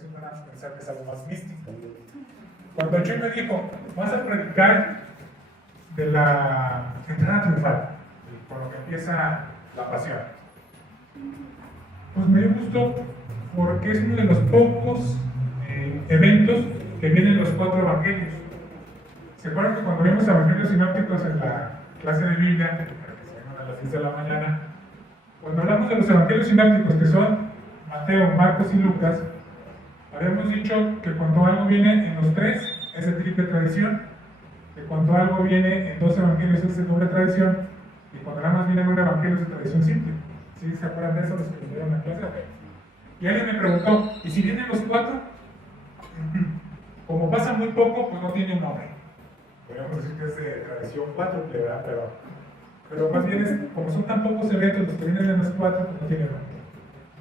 predicación van a pensar que es algo más místico. Cuando el Chuy me dijo, vas a predicar de la entrada triunfal, con lo que empieza la pasión, pues me dio gusto porque es uno de los pocos eventos que vienen los 4 evangelios. ¿Se acuerdan que cuando vimos evangelios sinópticos en la clase de Biblia, que se llaman a las 10 de la mañana, cuando hablamos de los evangelios sinópticos, que son Mateo, Marcos y Lucas, habíamos dicho que cuando algo viene en los 3 es de triple tradición, que cuando algo viene en 2 evangelios es de doble tradición, y cuando nada más viene en un evangelio es de tradición simple. ¿Sí se acuerdan de eso los que vieron la clase? Y alguien me preguntó, ¿y si vienen los 4? Como pasa muy poco, pues no tiene un nombre. Podríamos decir que es de tradición 4, ¿verdad? Pero más bien, como son tan pocos eventos los que vienen en los 4, pues no tiene nombre.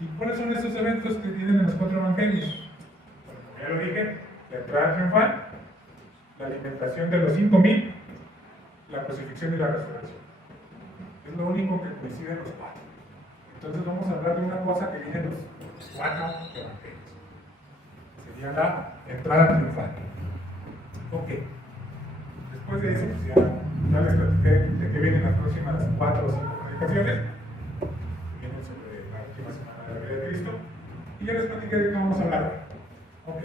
¿Y cuáles son esos eventos que tienen en los 4 evangelios? Bueno, como ya lo dije, la entrada triunfal, la alimentación de los 5,000, la crucifixión y la resurrección. Es lo único que coincide en los 4. Entonces vamos a hablar de una cosa que viene en los 4 evangelios. Sería la entrada triunfal. Ok. Después de eso, pues ya les platiqué de qué vienen las próximas 4 o 5 predicaciones. Vienen sobre la última semana de la vida de Cristo. Y ya les platiqué de qué vamos a hablar. Ok.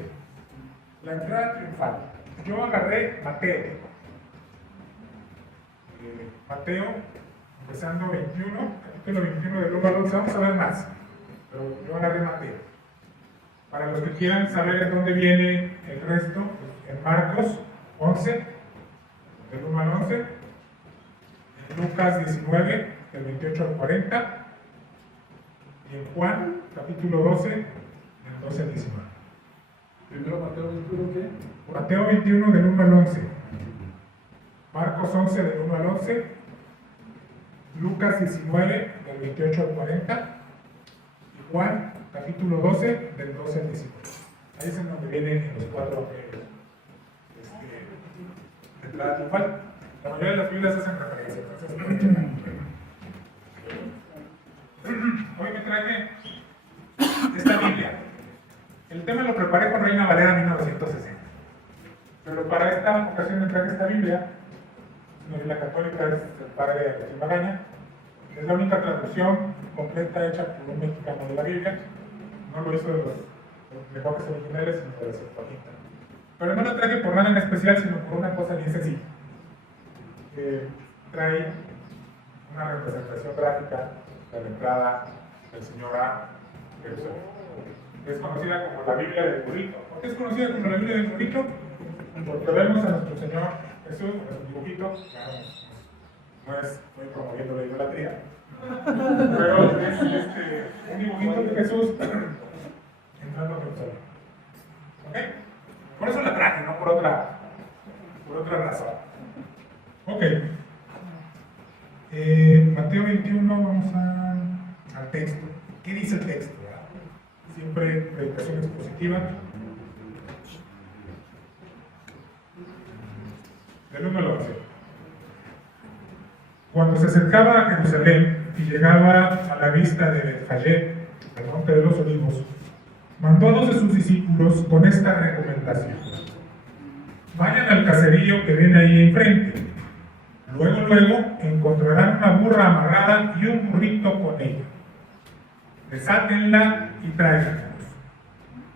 La entrada triunfal. Yo agarré Mateo. Mateo, empezando 21, capítulo 21 del 1 al 11. Vamos a ver más. Pero yo agarré Mateo. Para los que quieran saber de dónde viene el resto, pues en Marcos 11, del 1 al 11, en Lucas 19, del 28 al 40, y en Juan, capítulo 12, del 12 al 19. Primero Mateo 21, ¿qué? Mateo 21, del 1 al 11, Marcos 11, del 1 al 11, Lucas 19, del 28 al 40, y Juan, capítulo 12, del 12 al 19. Ahí es en donde vienen los 4 evangelios. Entrada triunfal. La mayoría de las Biblias hacen referencia. Hoy me traje esta Biblia. El tema lo preparé con Reina Valera 1960. Pero para esta ocasión me traje esta Biblia. Una Biblia católica, es del padre Agustín Magaña. Es la única traducción completa hecha por un mexicano de la Biblia. No lo hizo de los lenguajes originales, sino de la Septuaginta. Pero no lo traje por nada en especial, sino por una cosa bien sencilla. Trae una representación gráfica de la entrada del Señor a Jerusalén. Es conocida como la Biblia del burrito. ¿Por qué es conocida como la Biblia del burrito? Porque vemos a nuestro Señor Jesús con su dibujito. Claro, no estoy promoviendo la idolatría, pero es un dibujito de Jesús entrando a Jerusalén. ¿Ok? Por eso la traje, no por otra razón. Ok. Mateo 21, vamos al texto. ¿Qué dice el texto? Siempre predicación expositiva. Del 1 al 11. Cuando se acercaba a Jerusalén y llegaba a la vista de Betfagé, al monte de los olivos, mandó a 2 de sus discípulos con esta recomendación: vayan al caserío que ven ahí enfrente. Luego encontrarán una burra amarrada y un burrito con ella. Desátenla y tráiganla.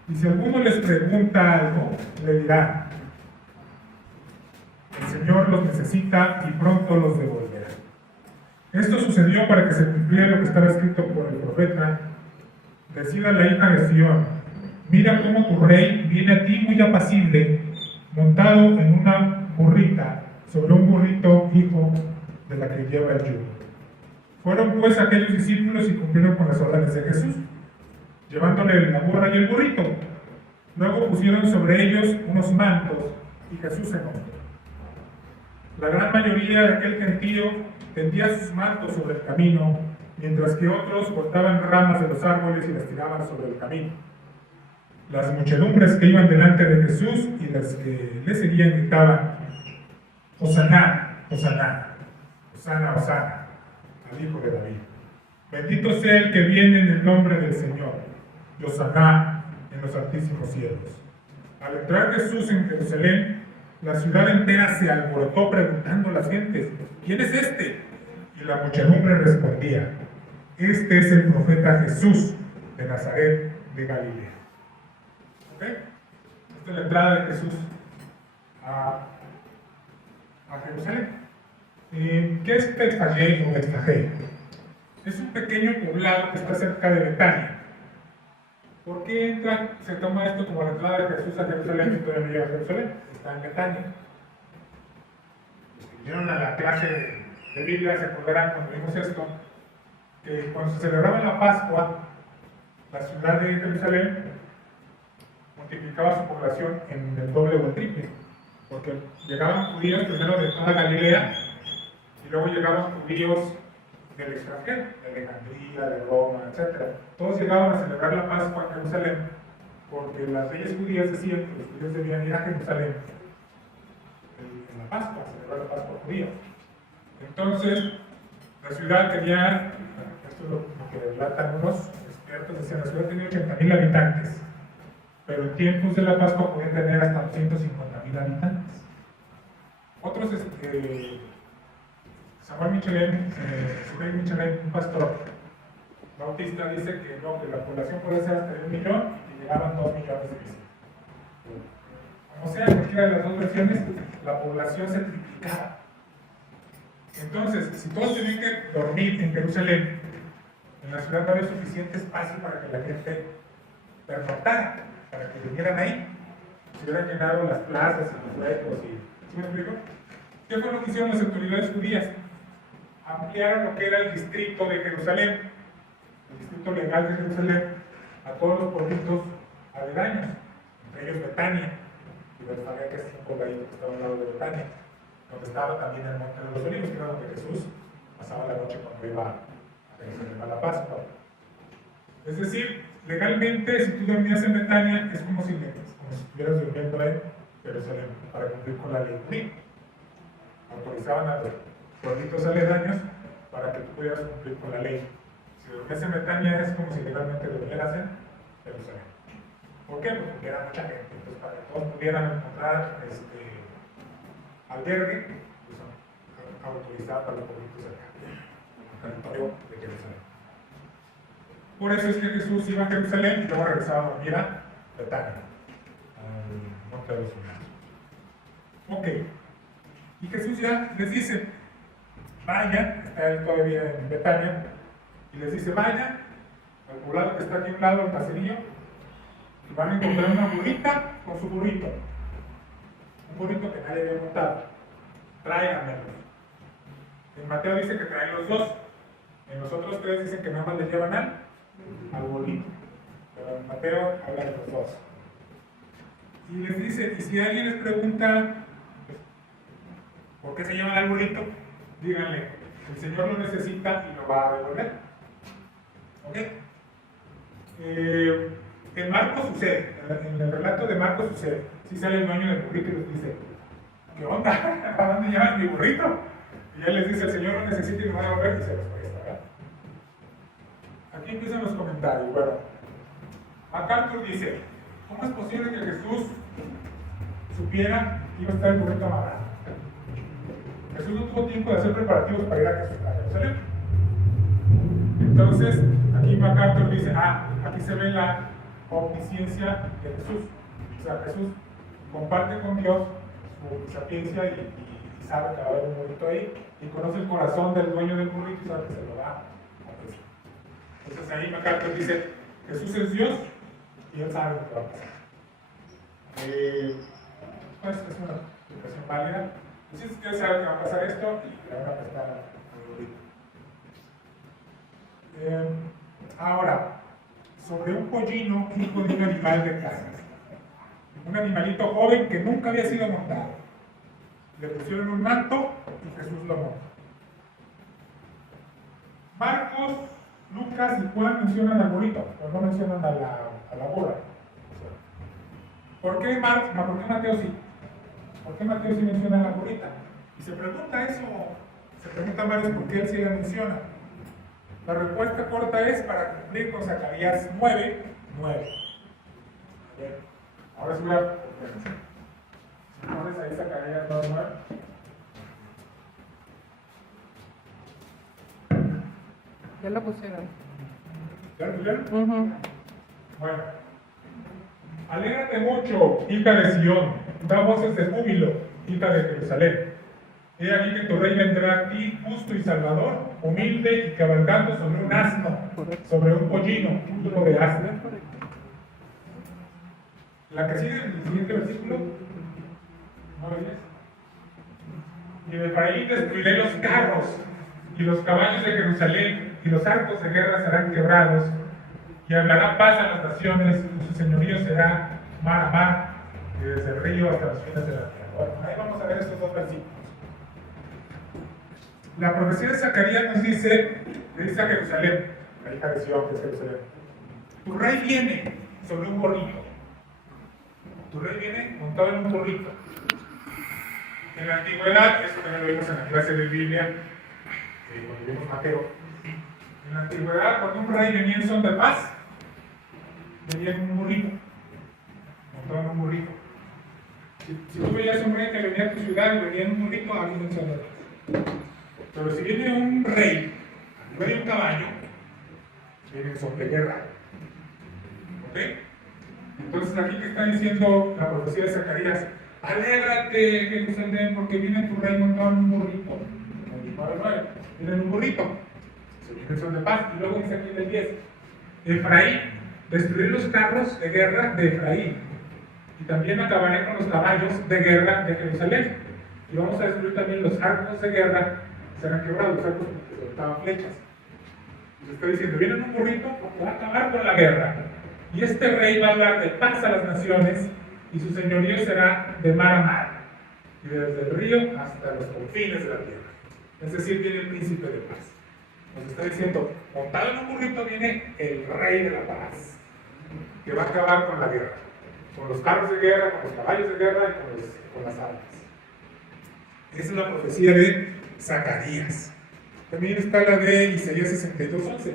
Y si alguno les pregunta algo, le dirán: el Señor los necesita y pronto los devolverá. Esto sucedió para que se cumpliera lo que estaba escrito por el profeta: decida la hija de Sión, mira cómo tu rey viene a ti muy apacible, montado en una burrita, sobre un burrito hijo de la que lleva el yugo. Fueron pues aquellos discípulos y cumplieron con las órdenes de Jesús, llevándole la burra y el burrito. Luego pusieron sobre ellos unos mantos y Jesús se montó. La gran mayoría de aquel gentío tendía sus mantos sobre el camino, mientras que otros cortaban ramas de los árboles y las tiraban sobre el camino. Las muchedumbres que iban delante de Jesús y las que le seguían gritaban: Hosana, Hosana, Hosana, Hosana, al Hijo de David. Bendito sea el que viene en el nombre del Señor. Hosana en los altísimos cielos. Al entrar Jesús en Jerusalén, la ciudad entera se alborotó preguntando a las gentes: ¿quién es este? Y la muchedumbre respondía: este es el profeta Jesús de Nazaret de Galilea. ¿Ok? Esta es la entrada de Jesús a Jerusalén. ¿Qué es Betfagé o Betfagé? Es un pequeño poblado que está cerca de Betania. ¿Por qué se toma esto como la entrada de Jesús a Jerusalén si todavía no llega a Jerusalén? Está en Betania. Los que vinieron a la clase de Biblia se acordarán cuando vimos esto, que cuando se celebraba la Pascua, la ciudad de Jerusalén multiplicaba su población en el doble o el triple, porque llegaban judíos primero de toda Galilea y luego llegaban judíos del extranjero, de Alejandría, de Roma, etc. Todos llegaban a celebrar la Pascua en Jerusalén, porque las leyes judías decían que los judíos debían ir a Jerusalén en la Pascua, a celebrar la Pascua judía. Entonces, la ciudad tenía, esto es lo que relatan unos expertos, decían, la ciudad tenía 80,000 habitantes, pero en tiempos de la Pascua podían tener hasta 250,000 habitantes. Otros, Samuel Michelén, un pastor bautista, dice que no, que la población puede ser hasta 1 millón y llegaban 2 millones de visitas. Como sea, cualquiera de las dos versiones, la población se triplicaba. Entonces, si todos tenían que dormir en Jerusalén, en la ciudad no había suficiente espacio para que la gente pernoctara, para que vinieran ahí. Se hubieran llenado las plazas y los huecos. ¿Sí me explico? ¿Qué fue lo que hicieron las autoridades judías? Ampliaron lo que era el distrito de Jerusalén, el distrito legal de Jerusalén, a todos los pueblitos aledaños, entre ellos Betania, y Betfagé, que es un pobladito que estaba al lado de Betania, donde estaba también el Monte de los Olivos, que era donde Jesús pasaba la noche cuando iba a Jerusalén a la Pascua. Es decir, legalmente, si tú dormías en Betania, es como si estuvieras durmiendo en Jerusalén, para cumplir con la ley judía. Autorizaban a los pueblitos aledaños para que tú pudieras cumplir con la ley. Si dormías en Betania, es como si legalmente durmieras en Jerusalén. ¿Por qué? Pues porque era mucha gente. Entonces, para que todos pudieran encontrar albergue, pues autorizado para los pueblitos cercanos, el territorio de Jerusalén. Por eso es que Jesús iba a Jerusalén y luego regresaba a dormir a Betania, al Monte de los Olivos. Ok. Y Jesús ya les dice: vayan, está él todavía en Betania, y les dice: vayan al poblado que está aquí a un lado, el caserío, y van a encontrar una burrita con su burrito. Un burrito que nadie había montado. Tráiganmelo. En Mateo dice que traen los dos. En los otros tres dicen que nada más les llevan al burrito. Pero en Mateo habla de los dos. Y les dice, y si alguien les pregunta ¿por qué se llevan al burrito? Díganle, el Señor lo necesita y lo va a devolver. ¿Ok? En Marcos sucede, en el relato de Marcos sucede. Si sale el dueño del burrito y les dice: ¿qué onda? ¿A dónde llevan mi burrito? Y él les dice: el Señor lo necesita y lo va a devolver, y se los presta, ¿verdad? Aquí empiezan los comentarios. Bueno, MacArthur dice: ¿cómo es posible que Jesús supiera que iba a estar el burrito amarrado? Jesús no tuvo tiempo de hacer preparativos para ir a Jerusalén. Entonces, aquí MacArthur dice: aquí se ve la omnisciencia de Jesús. O sea, Jesús comparte con Dios su sapiencia y sabe que va a haber un burrito ahí, y conoce el corazón del dueño del burrito y sabe que se lo va a ofrecer. Entonces ahí MacArthur dice: Jesús es Dios y Él sabe lo que va a pasar. Pues es una explicación válida. Entonces usted sabe que va a pasar esto y le van a prestar al burrito. Ahora, sobre un pollino, hijo de un animal de casa. Un animalito joven que nunca había sido montado. Le pusieron un manto y Jesús lo montó. Marcos, Lucas y Juan mencionan al burrito, pero no mencionan a la burra. ¿Por qué Mateo sí? ¿Por qué Mateo sí menciona a la burrita? Y se pregunta eso, se preguntan varios por qué él sí la menciona. La respuesta corta es para cumplir con Zacarías 9:9. Bien. Ahora sí voy a... Si pones ahí Zacarías normal. Ya lo pusieron. ¿Ya lo pusieron? Ujú. Bueno. Alégrate mucho, hija de Sión, da voces de júbilo, hija de Jerusalén. He aquí que tu rey vendrá a ti, justo y salvador, humilde y cabalgando sobre un asno, sobre un pollino, un hijo de asno. La que sigue en el siguiente versículo, ¿no ves? Y de Efraín destruiré los carros y los caballos de Jerusalén, y los arcos de guerra serán quebrados, y hablará paz a las naciones, y su señorío será mar a mar, y desde el río hasta los fines de la tierra. Bueno, ahí vamos a ver estos dos versículos. La profecía de Zacarías nos dice, le dice a Jerusalén, la hija de Sion, que es Jerusalén, tu rey viene sobre un burrito. Tu rey viene montado en un burrito. En la antigüedad, eso también lo vimos en la clase de Biblia, cuando vimos Mateo. En la antigüedad, cuando un rey venía en son de paz, venía en un burrito, montado en un burrito. Si tú veías un rey que venía a tu ciudad y venía en un burrito, había un son de paz. Pero si viene un rey, arriba de un caballo, viene en son de guerra. ¿Ok? Entonces aquí que está diciendo la profecía de Zacarías, alégrate, Jerusalén, porque viene tu rey montado en un burrito. Viene en un burrito. Se viene en son de paz. Y luego dice aquí en el 10, Efraín, destruir los carros de guerra de Efraín. Y también acabaré con los caballos de guerra de Jerusalén. Y vamos a destruir también los arcos de guerra, serán quebrados, los arcos que soltaban flechas. Y se está diciendo, viene en un burrito porque va a acabar con la guerra. Y este rey va a hablar de paz a las naciones, y su señorío será de mar a mar, y desde el río hasta los confines de la tierra. Es decir, viene el príncipe de paz. Nos está diciendo, montado en un burrito viene el rey de la paz, que va a acabar con la guerra, con los carros de guerra, con los caballos de guerra y con las armas. Esa es la profecía de Zacarías. También está la de Isaías 62:11.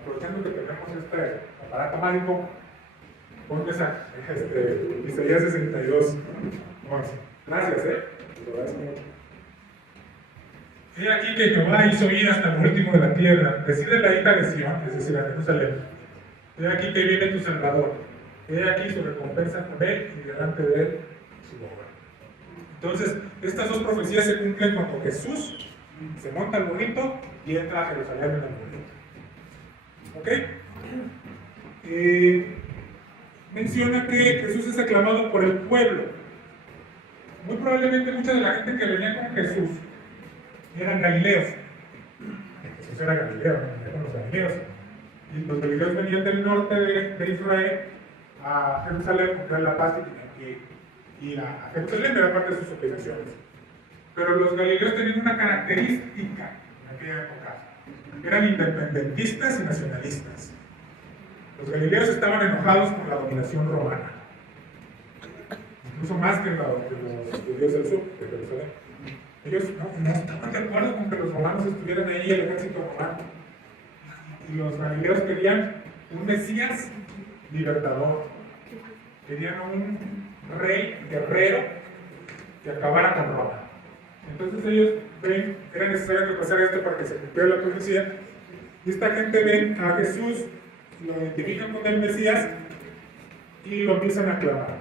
Aprovechando que tenemos este aparato mágico, ponte Isaías 62:11. Gracias, Lo agradezco mucho. He aquí que Jehová hizo ir hasta el último de la tierra, decide la hija de Sión, es decir, a Jerusalén. He aquí que viene tu Salvador. He aquí su recompensa, ve y delante de él su obra. Entonces, estas dos profecías se cumplen cuando Jesús se monta al burrito y entra a Jerusalén en el burrito. ¿Ok? Menciona que Jesús es aclamado por el pueblo. Muy probablemente mucha de la gente que venía con Jesús eran galileos. Jesús era galileo, no venía con los galileos. Y los galileos venían del norte de Israel a Jerusalén porque era la paz que tenían que ir a Jerusalén, era parte de sus obligaciones. Pero los galileos tenían una característica en aquella época. Eran independentistas y nacionalistas. Los galileos estaban enojados con la dominación romana, incluso más que los judíos del sur, de Jerusalén. Ellos no estaban de acuerdo con que los romanos estuvieran ahí, el ejército romano. Y los galileos querían un Mesías libertador, querían un rey guerrero que acabara con Roma. Entonces ellos ven que era necesario repasar esto para que se cumpliera la profecía. Y esta gente ven a Jesús, lo identifican con el Mesías y lo empiezan a aclamar.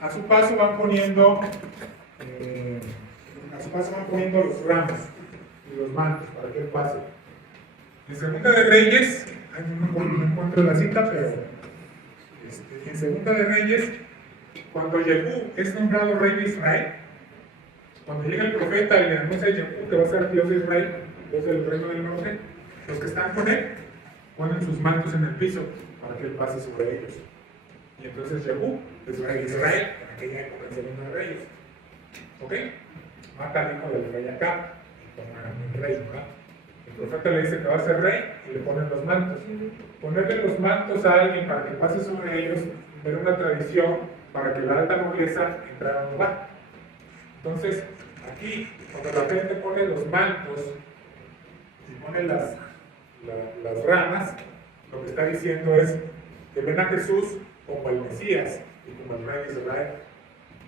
A su paso van poniendo los ramos y los mantos para que él pase. En Segunda de Reyes, no encuentro la cita, pero en Segunda de Reyes, cuando Jehú es nombrado rey de Israel, cuando llega el profeta y le anuncia a Jehú que va a ser Dios de Israel, Dios del reino del norte, los que están con él ponen sus mantos en el piso para que él pase sobre ellos. Y entonces Jehú es rey de Israel, en aquella época en Segunda de Reyes. ¿Ok? Mata al hijo del rey Acab y toma un rey, ¿verdad? El profeta le dice que va a ser rey y le ponen los mantos. Ponerle los mantos a alguien para que pase sobre ellos era una tradición para que la alta nobleza entrara a un lugar. Entonces, aquí, cuando la gente pone los mantos y pone las ramas, lo que está diciendo es que ven a Jesús como el Mesías y como el Rey de Israel.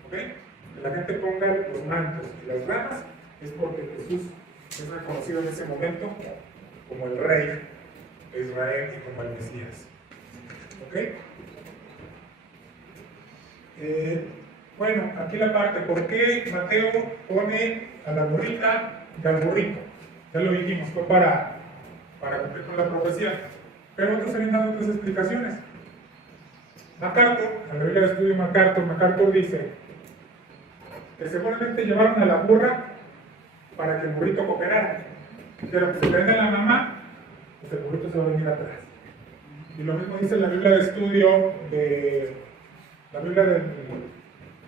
¿Ok? Que la gente ponga los mantos y las ramas es porque Jesús es reconocido en ese momento como el Rey de Israel y como el Mesías. ¿Ok? Bueno, aquí la parte, ¿por qué Mateo pone a la burrita y al burrito? Ya lo dijimos, fue para cumplir con la profecía. Pero otros habían dado otras explicaciones. MacArthur, en la Biblia de Estudio MacArthur dice que seguramente llevaron a la burra para que el burrito cooperara. Pero que se prende la mamá, pues el burrito se va a venir atrás. Y lo mismo dice la Biblia de Estudio de la Biblia del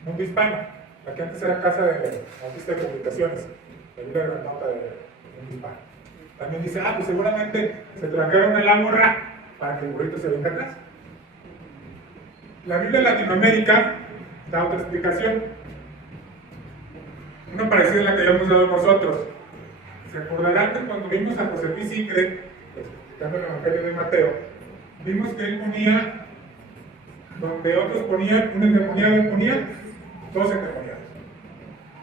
Mundo Hispano, la que antes era casa de Bautista de Publicaciones, la Biblia de la Nota del Mundo Hispano. También dice, pues seguramente se trajeron a la burra para que el burrito se venga atrás. La Biblia de Latinoamérica da otra explicación, una parecida a la que ya hemos dado nosotros. Se acordarán que cuando vimos a José Luis Sicre, explicando el Evangelio de Mateo, vimos que él ponía, donde otros ponían un endemoniado, él ponía dos endemoniados.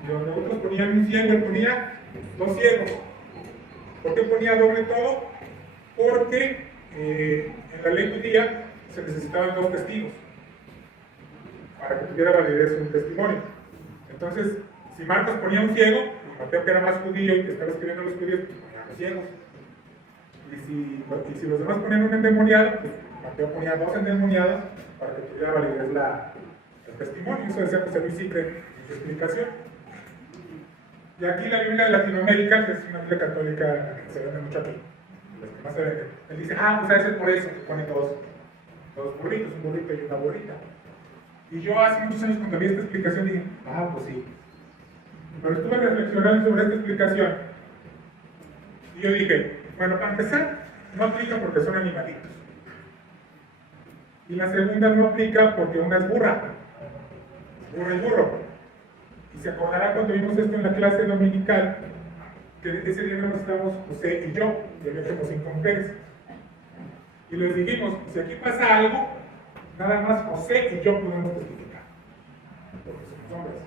Y donde otros ponían un ciego, él ponía dos ciegos. ¿Por qué ponía doble todo? Porque en la ley judía se necesitaban dos testigos para que tuviera validez un testimonio. Entonces, si Marcos ponía un ciego, y Mateo, que era más judío y que estaba escribiendo a los judíos, pues ponía los ciegos. Y si los demás ponían un endemoniado, pues Mateo ponía dos endemoniados para que tuviera validez el testimonio. Eso decía José Luis Sicre en su explicación. Y aquí la Biblia de Latinoamérica, que es una Biblia católica que se vende mucho aquí, los que más se venden, él dice, pues a veces por eso que pone dos burritos, un burrito y una burrita. Y yo hace muchos años cuando vi esta explicación dije, pues sí. Pero estuve reflexionando sobre esta explicación y yo dije, bueno, para empezar, no aplica porque son animalitos. Y la segunda no aplica porque una es burra y burro. Y se acordará cuando vimos esto en la clase dominical, que ese día no estábamos José y yo, y había como 5 mujeres. Y les dijimos, si aquí pasa algo, nada más José y yo podemos testificar, porque somos hombres.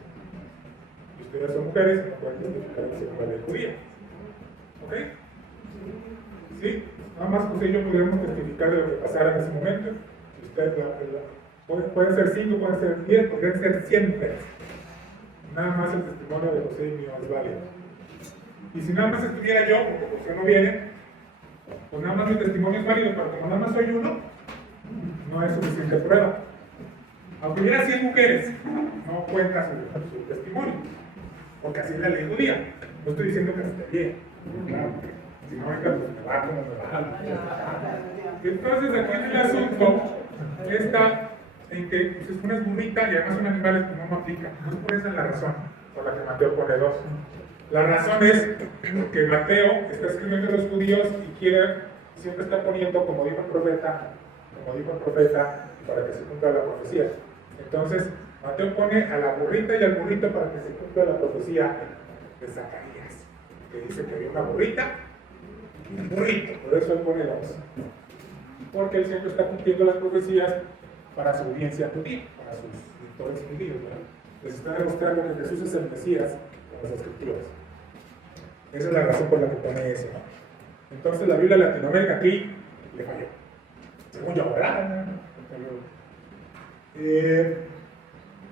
Y ustedes son mujeres y no pueden testificar según la ley judía. ¿Ok? ¿Sí? Nada más José y yo podemos testificar de lo que pasara en ese momento. Ustedes pueden ser 5, pueden ser 10, pueden ser 100 mujeres. Nada más el testimonio de José y mío es válido. Y si nada más estuviera yo, porque José no viene, pues nada más mi testimonio es válido, pero como nada más soy uno, no es suficiente prueba. Aunque hubiera 100 mujeres, no cuenta su testimonio, porque así es la ley judía. No estoy diciendo que esté bien, claro, si no, pues me va como me va. Entonces aquí en el asunto está en que pues, es una burrita y además son animales que no aplican. No por esa es la razón por la que Mateo pone dos. La razón es que Mateo está escribiendo a los judíos y siempre está poniendo, como dijo el profeta, para que se cumpla la profecía. Entonces, Mateo pone a la burrita y al burrito para que se cumpla la profecía de Zacarías, que dice que había una burrita y un burrito, por eso él pone dos. Porque él siempre está cumpliendo las profecías para su audiencia judía, para sus lectores judíos, ¿verdad? Les está demostrando que Jesús es el Mesías con las Escrituras. Esa es la razón por la que pone eso, ¿no? Entonces la Biblia de Latinoamérica aquí le falló. Según yo, ¿verdad?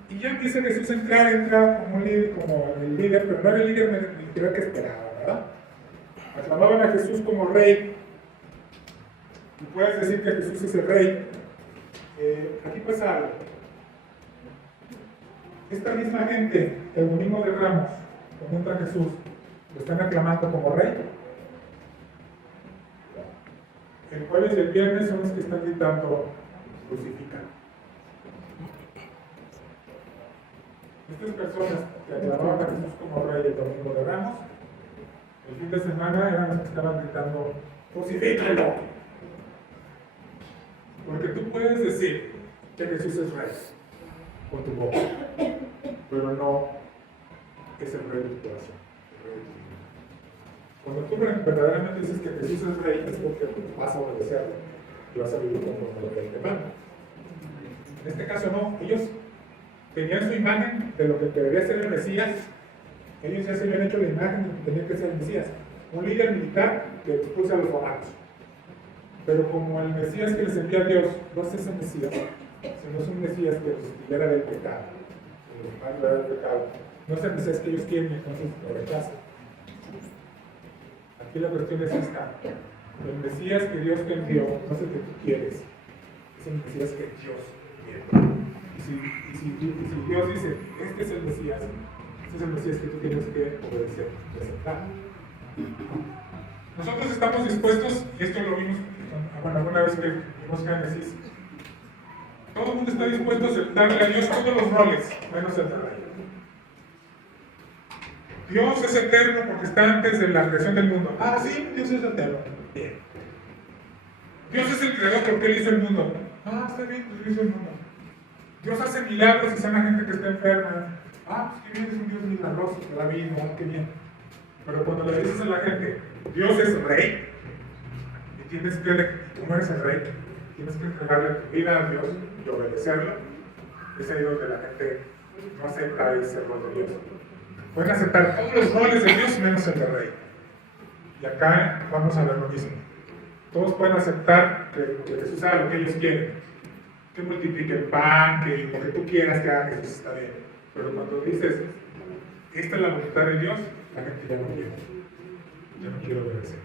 Y ya empieza Jesús a entra como el líder, pero no era el líder militar que esperaba, ¿verdad? Aclamaban a Jesús como rey. Y puedes decir que Jesús es el rey. Aquí pasa algo. Esta misma gente, el domingo de Ramos, cuando entra Jesús, lo están aclamando como rey. El jueves y el viernes son los que están gritando crucifican. Estas personas que aclamaban a Jesús como rey el domingo de Ramos, el fin de semana eran los que estaban gritando crucifícalo. Porque tú puedes decir que Jesús es rey con tu boca, pero no es el rey de tu corazón, el rey de tu vida. Cuando tú verdaderamente dices que Jesús es rey, es porque vas a obedecerlo. y vas a vivir conforme a lo que Él te manda. En este caso no, ellos tenían su imagen de lo que debería ser el Mesías, ellos ya se habían hecho la imagen de lo que tenía que ser el Mesías, un líder militar que expulsa a los romanos. Pero como el Mesías que les envía a Dios no es ese Mesías, sino es un Mesías que los libera del pecado, que los va a liberar del pecado, no es el Mesías que ellos quieren, entonces lo rechazan. Aquí la cuestión es esta: el Mesías que Dios te envió no es el que tú quieres, es el Mesías que Dios quiere. Y si Dios dice, este es el Mesías, este es el Mesías que tú tienes que obedecer y aceptar. Nosotros estamos dispuestos, y esto lo vimos alguna vez que vimos Génesis, todo el mundo está dispuesto a aceptarle a Dios todos los roles, menos el de rey. Dios es eterno porque está antes de la creación del mundo. Ah, sí, Dios es eterno. Bien. Dios es el creador porque Él hizo el mundo. Ah, está bien, pues Él hizo el mundo. Dios hace milagros y sana a gente que está enferma. Ah, pues qué bien, es un Dios milagroso, que da vida, qué bien. Pero cuando le dices a la gente, Dios es rey, y tienes que, como eres el rey, tienes que entregarle tu vida a Dios y obedecerlo, es ahí donde la gente no acepta ese rol de Dios. Pueden aceptar todos los roles de Dios menos el de rey. Y acá vamos a ver lo mismo. Todos pueden aceptar que Jesús haga lo que ellos quieren, que multiplique el pan, que lo que tú quieras que haga Jesús, está bien. Pero cuando dices, esta es la voluntad de Dios, la gente ya no quiere. Ya no quiere obedecer.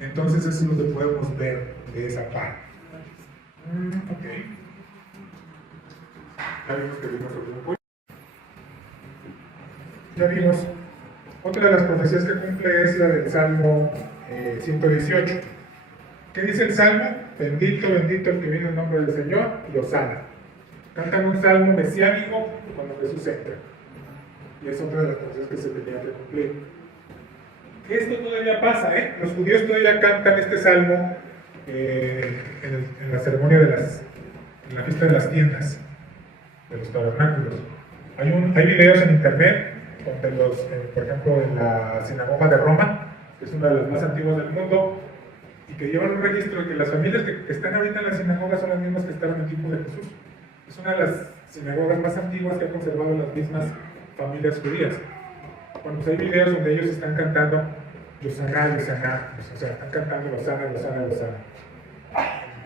Entonces eso es lo que podemos ver de esa parte. Ok. Ya vimos que vimos sobre un punto. Ya vimos. Otra de las profecías que cumple es la del Salmo 118. ¿Qué dice el Salmo? Bendito, bendito el que viene en nombre del Señor y Hosana. Cantan un salmo mesiánico cuando Jesús entra. Y es otra de las profecías que se tenía que cumplir. Esto todavía pasa, ¿eh? Los judíos todavía cantan este salmo en la ceremonia en la fiesta de las tiendas, de los tabernáculos. Hay videos en internet donde por ejemplo, en la sinagoga de Roma, que es una de las más antiguas del mundo, y que llevan un registro de que las familias que están ahorita en la sinagoga son las mismas que estaban en el tiempo de Jesús. Es una de las sinagogas más antiguas que ha conservado las mismas familias judías. Bueno, pues hay videos donde ellos están cantando Yosana, Yosana, o sea, están cantando Yosana, Yosana, Yosana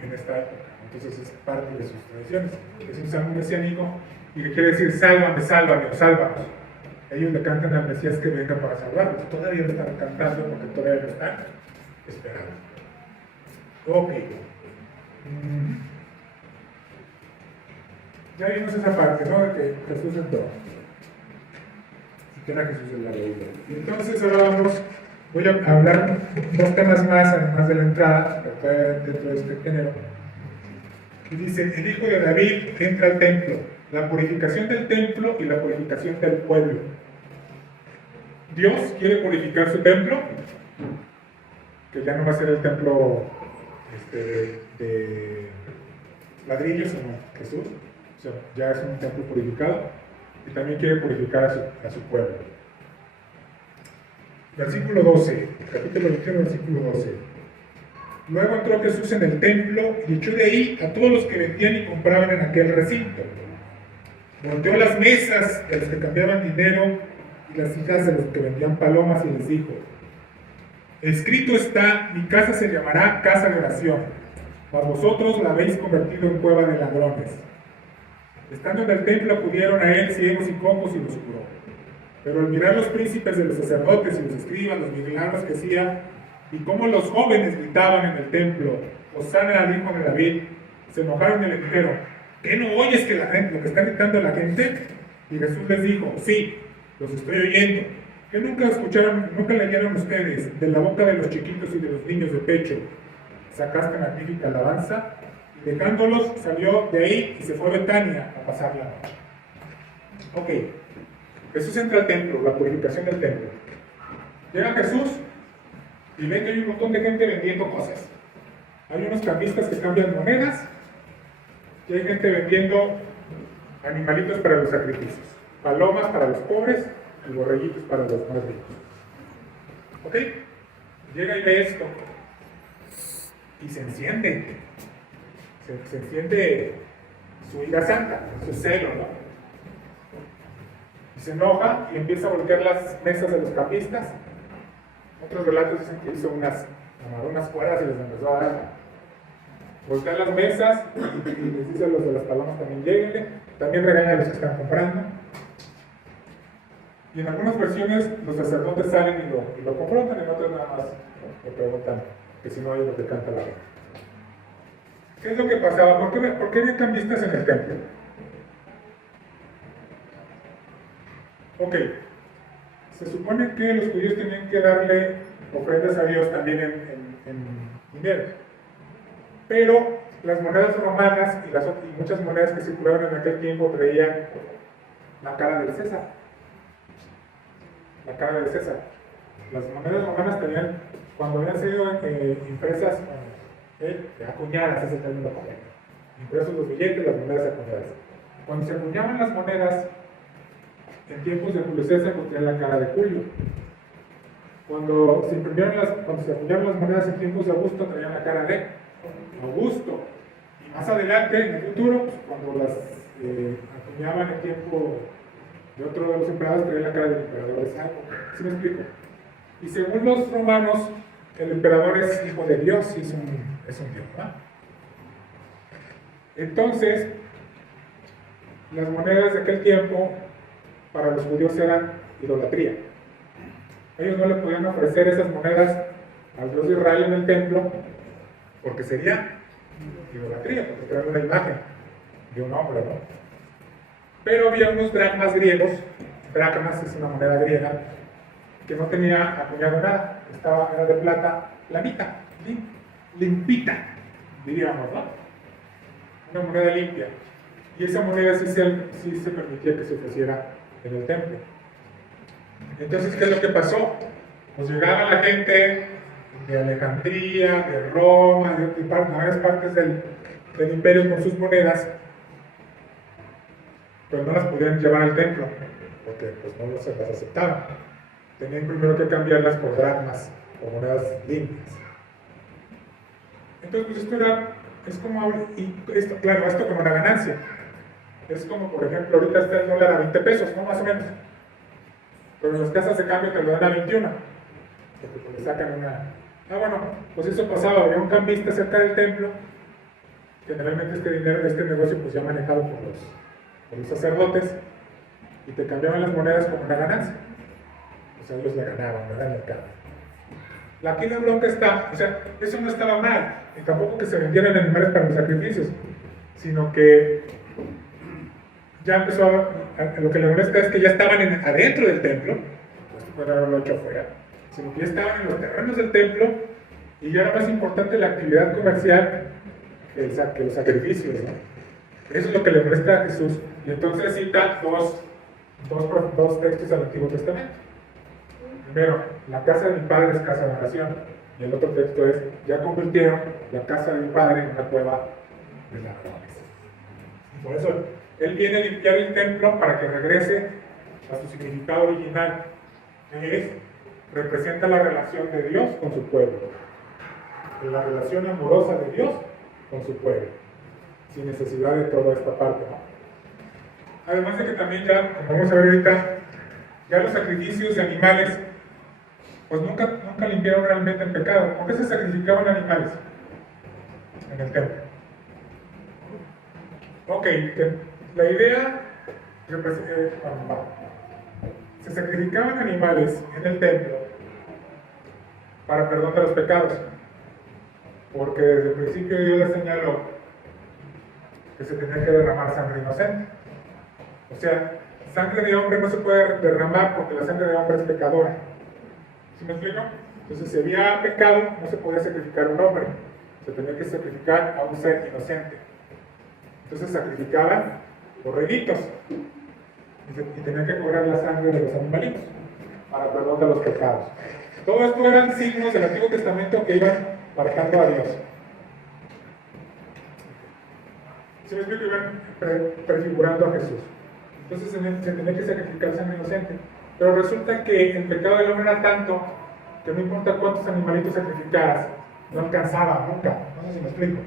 en esta época. Entonces es parte de sus tradiciones. Es un salmo mesiánico y que quiere decir sálvame, sálvame o sálvanos. Ellos le cantan al Mesías que venga para salvarlos. Todavía lo están cantando porque todavía lo están esperando. Ok. Ya vimos esa parte, ¿no? De que Jesús entró. Que era Jesús en la Biblia. Y entonces ahora voy a hablar dos temas más, además de la entrada, pero todavía dentro de este género. Y dice, el Hijo de David entra al templo, la purificación del templo y la purificación del pueblo. Dios quiere purificar su templo, que ya no va a ser el templo de ladrillos, sino Jesús. O sea, ya es un templo purificado. Y también quiere purificar a su pueblo. Versículo 12, capítulo 21, versículo 12. Luego entró Jesús en el templo y echó de ahí a todos los que vendían y compraban en aquel recinto. Volteó las mesas de los que cambiaban dinero y las sillas de los que vendían palomas y les dijo: escrito está, mi casa se llamará casa de oración, mas vosotros la habéis convertido en cueva de ladrones. Estando en el templo acudieron a él ciegos y cojos y los curó. Pero al mirar los príncipes de los sacerdotes y los escribas, los milagros que hacía, y cómo los jóvenes gritaban en el templo, Hosana al Hijo de David, se enojaron y le dijeron: ¿qué no oyes que la gente, lo que está gritando la gente? Y Jesús les dijo: sí, los estoy oyendo. ¿Qué nunca escucharon, nunca leyeron ustedes de la boca de los chiquitos y de los niños de pecho? ¿Sacaste magnífica alabanza? Dejándolos, salió de ahí y se fue a Betania a pasar la noche. Ok, Jesús entra al templo, la purificación del templo. Llega Jesús y ve que hay un montón de gente vendiendo cosas. Hay unos cambistas que cambian monedas y hay gente vendiendo animalitos para los sacrificios. Palomas para los pobres y borreguitos para los más ricos. Ok, llega y ve esto. y se enciende. Se enciende su ira santa, su celo, ¿no? Y se enoja y empieza a voltear las mesas de los campistas. Otros relatos dicen que hizo amarró unas cuerdas y les empezó a dar. Voltear las mesas y les dice a los de las palomas también lléguenle. También regaña a los que están comprando. Y en algunas versiones los sacerdotes salen y lo confrontan, en otras nada más le preguntan que si no hay lo que canta la gente. ¿Qué es lo que pasaba? ¿Por qué había cambistas en el templo? Ok, se supone que los judíos tenían que darle ofrendas a Dios también en dinero. Pero las monedas romanas y muchas monedas que circulaban en aquel tiempo traían la cara del César. La cara del César. Las monedas romanas tenían, cuando habían sido impresas, acuñadas, es el término correcto. Impresos los billetes, las monedas acuñadas. Cuando se acuñaban las monedas, en tiempos de Julio César, pues traían la cara de Julio. Cuando se acuñaban las monedas en tiempos de Augusto, traían la cara de Augusto. Y más adelante, en el futuro, pues, cuando las acuñaban en tiempo de otro de los emperadores, traían la cara del emperador de esa época. ¿Sí me explico? Y según los romanos, el emperador es hijo de Dios y es un Dios, ¿no? Entonces, las monedas de aquel tiempo para los judíos eran idolatría. Ellos no le podían ofrecer esas monedas al Dios de Israel en el templo porque sería idolatría, porque traen una imagen de un hombre, ¿no? Pero había unos dracmas griegos, dracmas es una moneda griega, que no tenía acuñado nada, era de plata planita, limpita, diríamos, ¿no? Una moneda limpia. Y esa moneda sí se permitía que se ofreciera en el templo. Entonces, ¿qué es lo que pasó? Pues llegaba la gente de Alejandría, de Roma, de varias partes del imperio con sus monedas, pero no las podían llevar al templo, porque pues no se las aceptaban. Tenían primero que cambiarlas por dracmas, por monedas limpias. Entonces, pues es como, claro, esto como una ganancia. Es como, por ejemplo, ahorita está el dólar a 20 pesos, ¿no? Más o menos. Pero en las casas de cambio te lo dan a 21. Porque le sacan una... bueno, pues eso pasaba, había un cambista cerca del templo. Generalmente este negocio pues ya manejado por los sacerdotes. Y te cambiaban las monedas como una ganancia. O sea, ellos le ganaban, ¿verdad? En el mercado. Aquí la bronca está, o sea, eso no estaba mal, y tampoco que se vendieran animales para los sacrificios, sino que ya empezó lo que le molesta es que ya estaban adentro del templo, pues pueden haberlo hecho afuera, sino que ya estaban en los terrenos del templo, y ya era más importante la actividad comercial que los sacrificios, ¿no? Eso es lo que le molesta a Jesús, y entonces cita dos textos del Antiguo Testamento. Primero, la casa de mi padre es casa de oración. Y el otro texto es, ya convirtieron la casa de mi padre en una cueva de ladrones. Y por eso, él viene a limpiar el templo para que regrese a su significado original, que representa la relación de Dios con su pueblo. La relación amorosa de Dios con su pueblo. Sin necesidad de toda esta parte, ¿no? Además de que también ya, como vamos a ver ahorita, ya los sacrificios de animales pues nunca limpiaron realmente el pecado. ¿Por qué se sacrificaban animales en el templo? Ok, la idea, se sacrificaban animales en el templo para perdón de los pecados, porque desde el principio Dios les señaló que se tenía que derramar sangre inocente. O sea, sangre de hombre no se puede derramar porque la sangre de hombre es pecadora. ¿Sí me explico? Entonces, si había pecado, no se podía sacrificar a un hombre, se tenía que sacrificar a un ser inocente. Entonces sacrificaban borreguitos y tenían que cobrar la sangre de los animalitos para perdón de los pecados. Todo esto eran signos del Antiguo Testamento que iban marcando a Dios. ¿Sí me explico? Iban prefigurando a Jesús. Entonces se tenía que sacrificar sangre inocente. Pero resulta que el pecado del hombre era tanto que no importa cuántos animalitos sacrificaras, no alcanzaba nunca, no sé si me explico.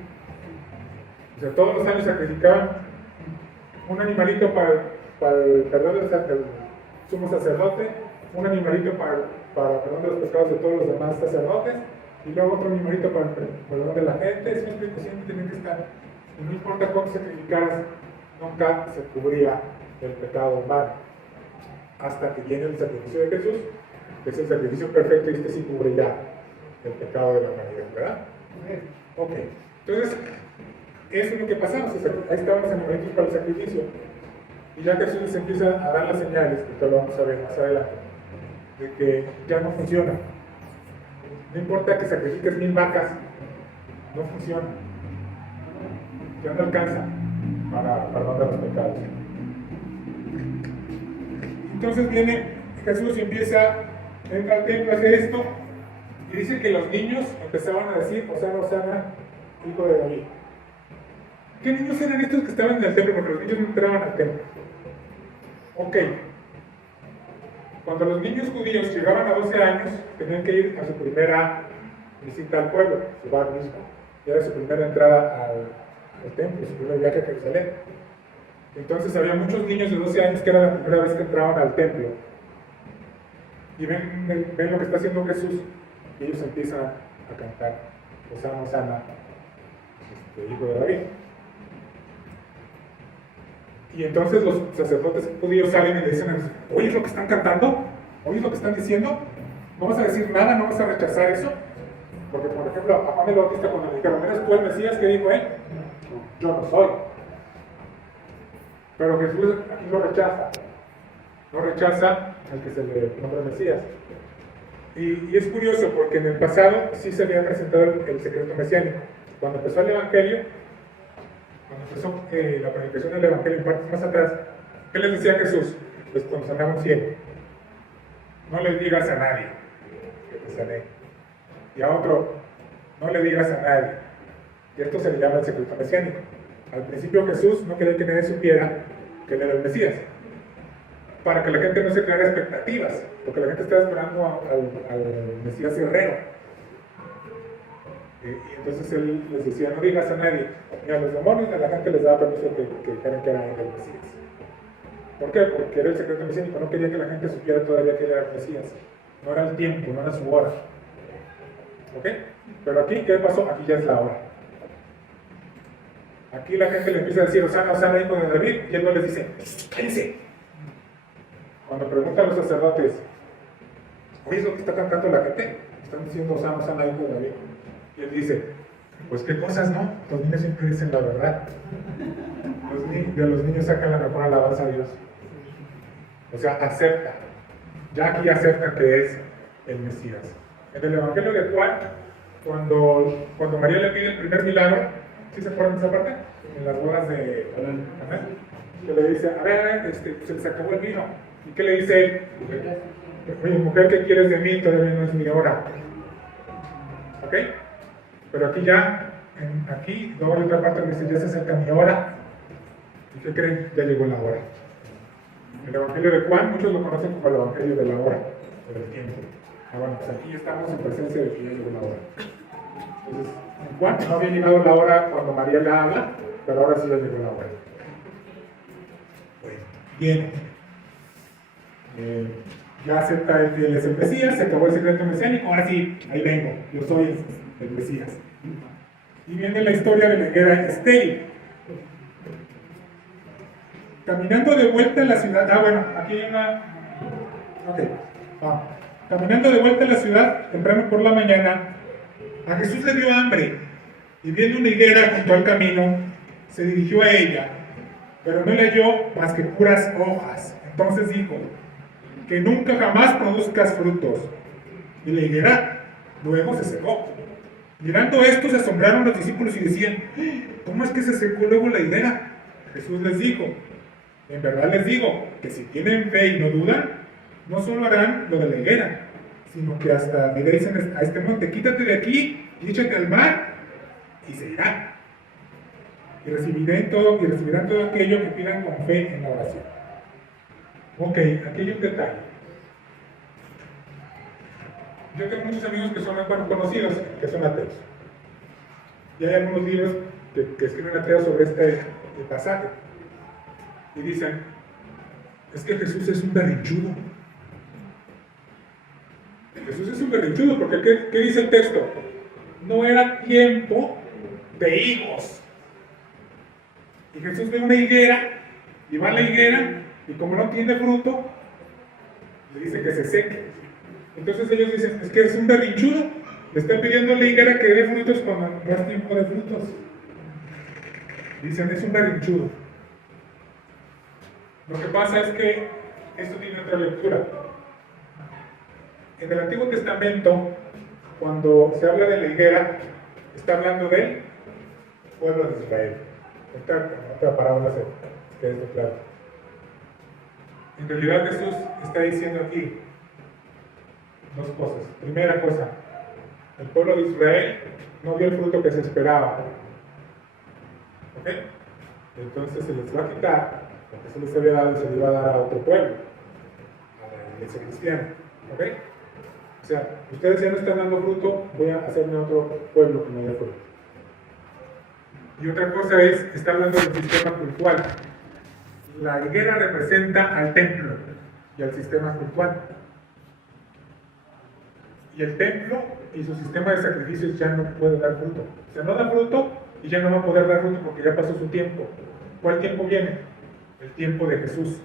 O sea, todos los años sacrificaban un animalito para el perdón del sumo sacerdote, un animalito para perdón de los pecados de todos los demás sacerdotes, y luego otro animalito para el perdón de la gente. ¿Sí me explico? Siempre tenían que estar, y no importa cuánto sacrificaras, nunca se cubría el pecado humano, hasta que viene el sacrificio de Jesús, que es el sacrificio perfecto, y este sí cubre ya el pecado de la humanidad, ¿verdad? Ok, entonces, eso es lo que pasaba, o sea, ahí estaban los animalitos para el sacrificio, y ya Jesús les empieza a dar las señales, que esto lo vamos a ver más adelante, de que ya no funciona. No importa que sacrifiques 1000 vacas, no funciona. Ya no alcanza para perdonar los pecados. Entonces viene Jesús y entra al templo, hace esto, y dice que los niños empezaban a decir, Hosana, Hosana, hijo de David. ¿Qué niños eran estos que estaban en el templo? Porque los niños no entraban al templo. Ok. Cuando los niños judíos llegaban a 12 años, tenían que ir a su primera visita al pueblo, su bar mismo. Era su primera entrada al templo, su primer viaje a Jerusalén. Entonces había muchos niños de 12 años que era la primera vez que entraban al templo. Y ven lo que está haciendo Jesús, y ellos empiezan a cantar, Hosana, Hosana, hijo de David. Y entonces los sacerdotes judíos salen y le dicen, ¿oyes lo que están cantando? ¿Oyes lo que están diciendo? ¿No vas a decir nada? ¿No vas a rechazar eso? Porque, por ejemplo, a Juan el Bautista, cuando le dijeron, ¿eres tú el Mesías? ¿Qué dijo él? Yo no soy. Pero Jesús aquí lo rechaza. No rechaza al que se le nombra Mesías. Y es curioso porque en el pasado sí se había presentado el secreto mesiánico. Cuando empezó el Evangelio, cuando empezó la predicación del Evangelio en partes más atrás, ¿qué les decía Jesús? Les cuando sanaba un ciego, no le digas a nadie que te sané. Y a otro, no le digas a nadie. Y esto se le llama el secreto mesiánico. Al principio Jesús no quería que nadie supiera que él era el Mesías, para que la gente no se creara expectativas, porque la gente estaba esperando al Mesías guerrero. Y entonces él les decía, no digas a nadie, ni a los demonios ni a la gente les daba permiso que dijeran que era el Mesías. ¿Por qué? Porque era el secreto mesiánico, no quería que la gente supiera todavía que él era el Mesías. No era el tiempo, no era su hora. ¿Ok? Pero aquí, ¿qué pasó? Aquí ya es la hora. Aquí la gente le empieza a decir, Hosana, Hosana, hijo de David, y él no les dice, cállense. Cuando preguntan a los sacerdotes, ¿oye lo que está cantando la gente? Están diciendo, Hosana, Hosana, hijo de David. Y él dice, pues qué cosas, ¿no? Los niños siempre dicen la verdad. De los niños sacan la mejor alabanza a Dios. O sea, acepta. Ya aquí acepta que es el Mesías. En el Evangelio de Juan, cuando María le pide el primer milagro, ¿sí se acuerdan de esa parte? En las bodas de Caná, que le dice, a ver, se les acabó el vino. ¿Y qué le dice él? Oye, mujer, ¿qué quieres de mí? Todavía no es mi hora. ¿Ok? Pero aquí ya, luego hay otra parte que dice, ya se acerca mi hora. ¿Y qué creen? Ya llegó la hora. El Evangelio de Juan, muchos lo conocen como el Evangelio de la hora, o del tiempo. Bueno, pues aquí estamos en presencia de que ya llegó la hora. Entonces, en Juan no había llegado la hora cuando María le habla, pero ahora sí ya llegó la hora. Bueno, bien. Ya acepta que él es el Mesías, se acabó el secreto mesiánico, ahora sí, ahí vengo, yo soy el Mesías. Y viene la historia de la higuera estéril. Caminando de vuelta en la ciudad, bueno, aquí hay una... Ok, caminando de vuelta en la ciudad, temprano por la mañana, a Jesús le dio hambre, y viendo una higuera junto al camino, se dirigió a ella, pero no le halló más que puras hojas. Entonces dijo, que nunca jamás produzcas frutos. Y la higuera luego se secó. Mirando esto, se asombraron los discípulos y decían, ¿cómo es que se secó luego la higuera? Jesús les dijo, en verdad les digo, que si tienen fe y no dudan, no solo harán lo de la higuera, sino que hasta diréis a este monte, quítate de aquí y échate al mar, y se irá. Y recibirán todo aquello que pidan con fe en la oración. Ok, aquí hay un detalle. Yo tengo muchos amigos que son muy conocidos, que son ateos. Y hay algunos libros que escriben ateos sobre este pasaje. Y dicen, es que Jesús es un berrinchudo. Jesús es un berrinchudo, porque ¿qué dice el texto? No era tiempo de higos. Y Jesús ve una higuera, y va a la higuera, y como no tiene fruto, le dice que se seque. Entonces ellos dicen, es que es un berrinchudo, le está pidiendo a la higuera que dé frutos cuando no es tiempo de frutos. Dicen, es un berrinchudo. Lo que pasa es que esto tiene otra lectura. En el Antiguo Testamento, cuando se habla de la higuera, está hablando del pueblo de Israel. Otra parábola que es muy clara. En realidad Jesús está diciendo aquí dos cosas. Primera cosa, el pueblo de Israel no dio el fruto que se esperaba. ¿Ok? Entonces se les va a quitar lo que se les había dado y se les va a dar a otro pueblo, a la iglesia cristiana. ¿Ok? O sea, ustedes ya no están dando fruto, voy a hacerme otro pueblo que no haya fruto. Y otra cosa es, está hablando del sistema cultural. La higuera representa al templo y al sistema cultural. Y el templo y su sistema de sacrificios ya no puede dar fruto. O sea, no da fruto y ya no va a poder dar fruto porque ya pasó su tiempo. ¿Cuál tiempo viene? El tiempo de Jesús.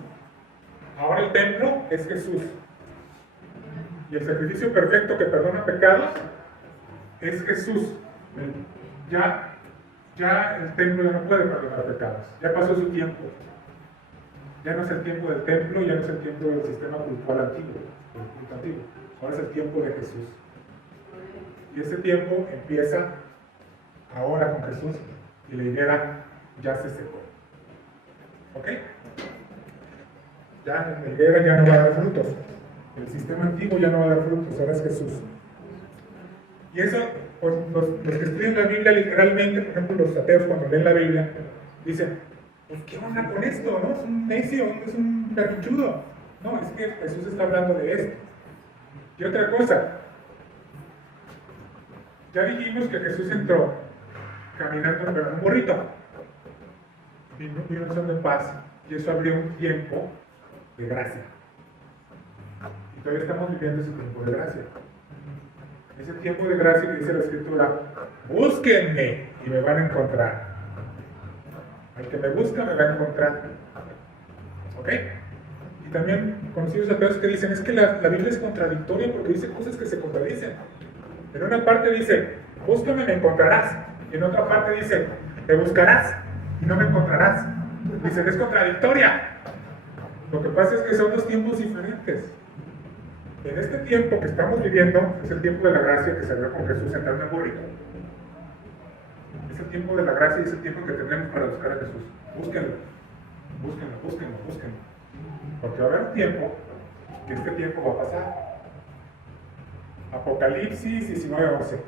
Ahora el templo es Jesús. Y el sacrificio perfecto que perdona pecados es Jesús. Ya el templo ya no puede perdonar pecados. Ya pasó su tiempo. Ya no es el tiempo del templo, ya no es el tiempo del sistema cultural antiguo, del culto antiguo. Ahora es el tiempo de Jesús. Y ese tiempo empieza ahora con Jesús y la higuera ya se secó. ¿Ok? Ya la higuera ya no va a dar frutos. El sistema antiguo ya no va a dar frutos, ahora es Jesús. Y eso, pues, los que estudian la Biblia literalmente, por ejemplo los ateos cuando leen la Biblia, dicen, pues ¿qué onda con esto? ¿No? Es un necio, es un berrinchudo. No, es que Jesús está hablando de esto. Y otra cosa, ya dijimos que Jesús entró caminando en un burrito. Vino un son de paz, y eso abrió un tiempo de gracia. Y todavía estamos viviendo ese tiempo de gracia. Ese tiempo de gracia que dice la Escritura, búsquenme y me van a encontrar. El que me busca me va a encontrar. ¿Ok? Y también conocidos ateos que dicen, es que la Biblia es contradictoria porque dice cosas que se contradicen. En una parte dice, búscame y me encontrarás. Y en otra parte dice, te buscarás y no me encontrarás. Dicen, es contradictoria. Lo que pasa es que son dos tiempos diferentes. En este tiempo que estamos viviendo, es el tiempo de la gracia que se dio con Jesús sentado en el burrito. Es el tiempo de la gracia y es el tiempo que tenemos para buscar a Jesús. Búsquenlo, búsquenlo, búsquenlo, búsquenlo. Porque va a haber un tiempo que este tiempo va a pasar. Apocalipsis 19:11.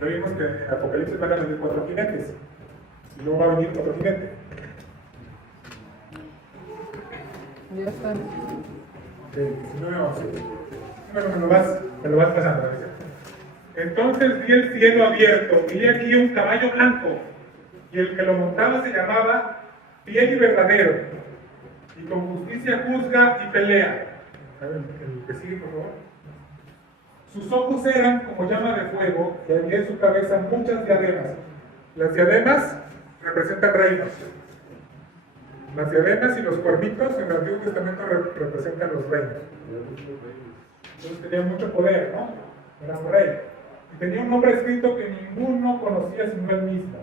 Ya vimos que en Apocalipsis van a venir 4 jinetes. Y luego va a venir otro jinete. Ya están. 19:11. Bueno, me lo vas pasando. Entonces vi el cielo abierto y aquí un caballo blanco, y el que lo montaba se llamaba Fiel y Verdadero, y con justicia juzga y pelea. A ver, el que sigue, por favor. Sus ojos eran como llama de fuego, y había en su cabeza muchas diademas. Las diademas representan reinos. Las diademas y los cuernitos en el Antiguo Testamento representan los reinos. Entonces tenía mucho poder, ¿no? Era un rey. Y tenía un nombre escrito que ninguno conocía sino él mismo.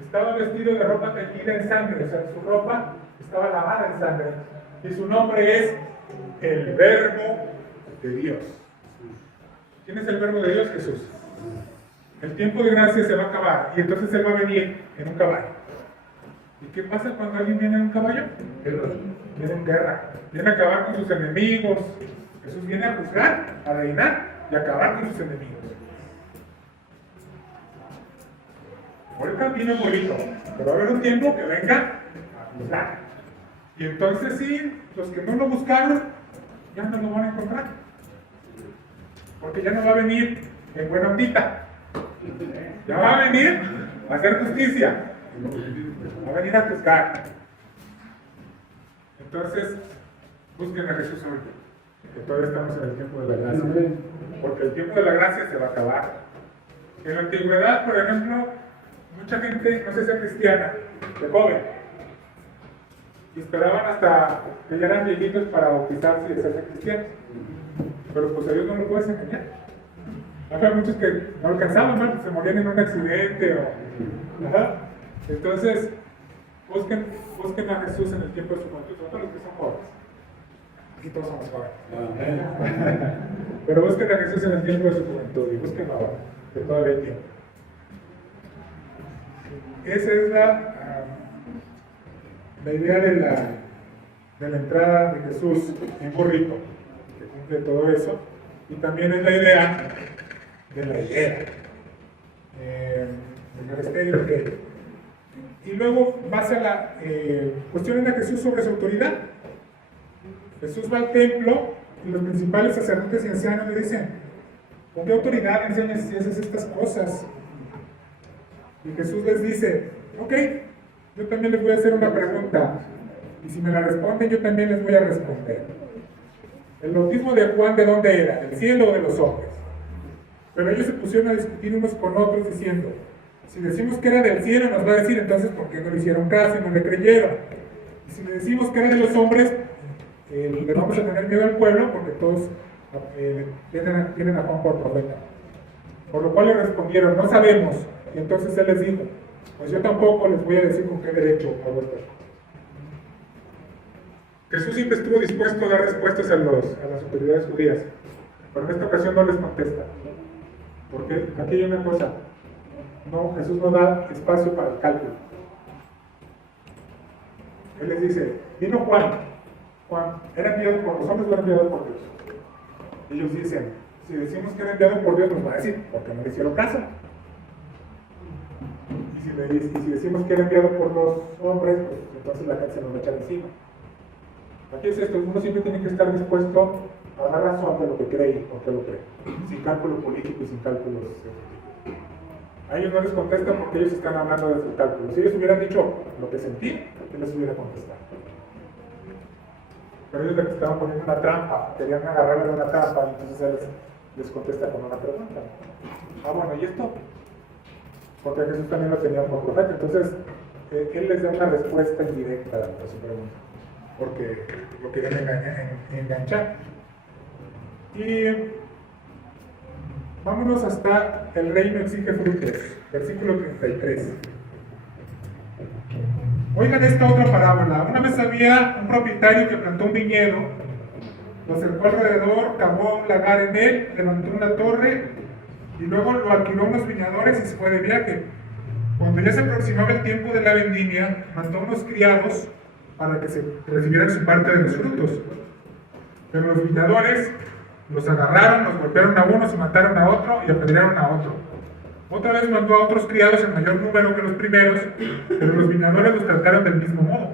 Estaba vestido de ropa teñida en sangre, o sea, su ropa estaba lavada en sangre. Y su nombre es el Verbo de Dios. ¿Quién es el Verbo de Dios? Jesús. El tiempo de gracia se va a acabar y entonces Él va a venir en un caballo. ¿Y qué pasa cuando alguien viene en un caballo? Viene en guerra. Viene a acabar con sus enemigos. Jesús viene a juzgar, a reinar y a acabar con sus enemigos. Ahorita viene bonito, pero va a haber un tiempo que venga a juzgar. Y entonces sí, los que no lo buscaron, ya no lo van a encontrar. porque ya no va a venir en buena ondita, ya va a venir a hacer justicia, va a venir a juzgar. Entonces, busquen a Jesús hoy, que todavía estamos en el tiempo de la gracia, porque el tiempo de la gracia se va a acabar. En la antigüedad, por ejemplo, mucha gente, no sé si es cristiana, de joven, y esperaban hasta que ya eran viejitos para bautizarse y hacerse cristianos. Pero pues a Dios no lo puedes engañar. Hay muchos que no alcanzaban, ¿no? Se morían en un accidente o... Ajá. Entonces, busquen a Jesús en el tiempo de su juventud, sobre todo los que son jóvenes. Aquí todos somos jóvenes. Pero busquen a Jesús en el tiempo de su juventud y búsquenlo ahora, que todavía hay tiempo. Esa es la idea de la entrada de Jesús en burrito, que cumple todo eso, y también es la idea de la higuera, del ministerio que... Y luego basa la cuestión de Jesús sobre su autoridad. Jesús va al templo y los principales sacerdotes y ancianos le dicen: ¿con qué autoridad enseñas y haces estas cosas? Y Jesús les dice: ok, yo también les voy a hacer una pregunta, y si me la responden, yo también les voy a responder. ¿El bautismo de Juan de dónde era? ¿Del cielo o de los hombres? Pero ellos se pusieron a discutir unos con otros diciendo: si decimos que era del cielo, nos va a decir entonces por qué no le hicieron caso y no le creyeron. Y si le decimos que era de los hombres, le vamos a tener miedo al pueblo porque todos tienen a Juan por profeta. Por lo cual le respondieron: no sabemos. Y entonces él les dijo: pues yo tampoco les voy a decir con qué derecho hago esto. Jesús siempre estuvo dispuesto a dar respuestas a las autoridades judías, pero en esta ocasión no les contesta. Porque aquí hay una cosa: no, Jesús no da espacio para el cálculo. Él les dice: vino Juan, ¿era enviado por los hombres o era enviado por Dios? Ellos dicen: si decimos que era enviado por Dios, nos va a decir, porque no le hicieron caso. Y si decimos que era enviado por los hombres, pues entonces la gente se nos va a echar encima. Aquí es esto: uno siempre tiene que estar dispuesto a dar razón de lo que cree y por qué lo cree, sin cálculo político y sin cálculos. A ellos no les contesta porque ellos están hablando de su cálculo. Si ellos hubieran dicho lo que sentían, él les hubiera contestado. Pero ellos les estaban poniendo una trampa, querían agarrarle una trampa, y entonces él les contesta con una pregunta. Bueno, ¿y esto? Porque Jesús también lo tenía como profeta, entonces él les da una respuesta indirecta a su pregunta, porque lo querían enganchar. Y vámonos hasta el reino exige frutos, versículo 33. Oigan esta otra parábola. Una vez había un propietario que plantó un viñedo, lo cercó alrededor, cavó un lagar en él, levantó una torre y luego lo alquiló a unos viñadores y se fue de viaje. Cuando ya se aproximaba el tiempo de la vendimia, mandó a unos criados para que se recibieran su parte de los frutos. Pero los viñadores los agarraron, los golpearon a unos y mataron a otro y apedrearon a otro. Otra vez mandó a otros criados en mayor número que los primeros, pero los viñadores los trataron del mismo modo.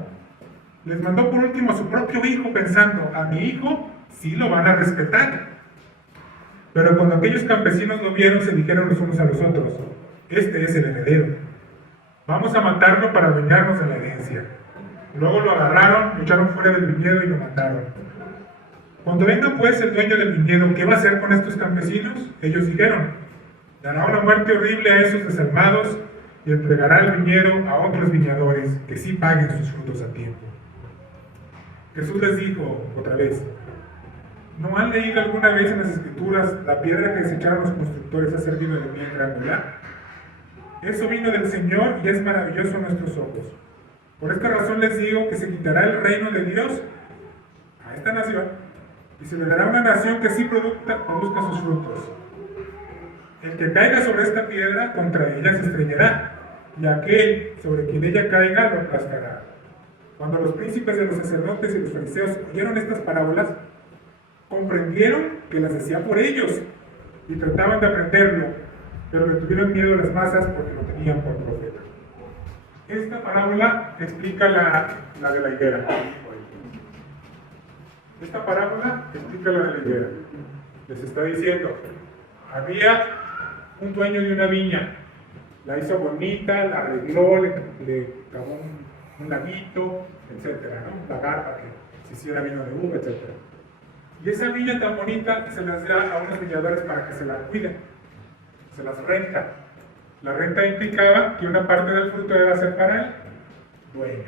Les mandó por último a su propio hijo pensando: a mi hijo sí lo van a respetar. Pero cuando aquellos campesinos lo vieron, se dijeron los unos a los otros: este es el heredero. Vamos a matarlo para adueñarnos de la herencia. Luego lo agarraron, lo echaron fuera del viñedo y lo mataron. Cuando venga pues el dueño del viñedo, ¿qué va a hacer con estos campesinos? Ellos dijeron: dará una muerte horrible a esos desalmados y entregará el viñedo a otros viñadores que sí paguen sus frutos a tiempo. Jesús les dijo otra vez: ¿no han leído alguna vez en las Escrituras: la piedra que desecharon los constructores ha servido de piedra angular? Eso vino del Señor y es maravilloso a nuestros ojos. Por esta razón les digo que se quitará el reino de Dios a esta nación y se le dará una nación que sí produzca sus frutos. El que caiga sobre esta piedra, contra ella se estrellará, y aquel sobre quien ella caiga lo aplastará. Cuando los príncipes de los sacerdotes y los fariseos oyeron estas parábolas, comprendieron que las decía por ellos y trataban de aprenderlo, pero le tuvieron miedo a las masas porque lo tenían por profeta. Esta parábola explica la de la higuera. Esta parábola explica la de la higuera. Les está diciendo, había un dueño de una viña, la hizo bonita, la arregló, le cavó un laguito, etcétera, ¿no? Un lagar para que se hiciera vino de uva, etcétera. Y esa viña tan bonita se las da a unos viñadores para que se la cuiden, se las renta. La renta implicaba que una parte del fruto debe ser para el dueño.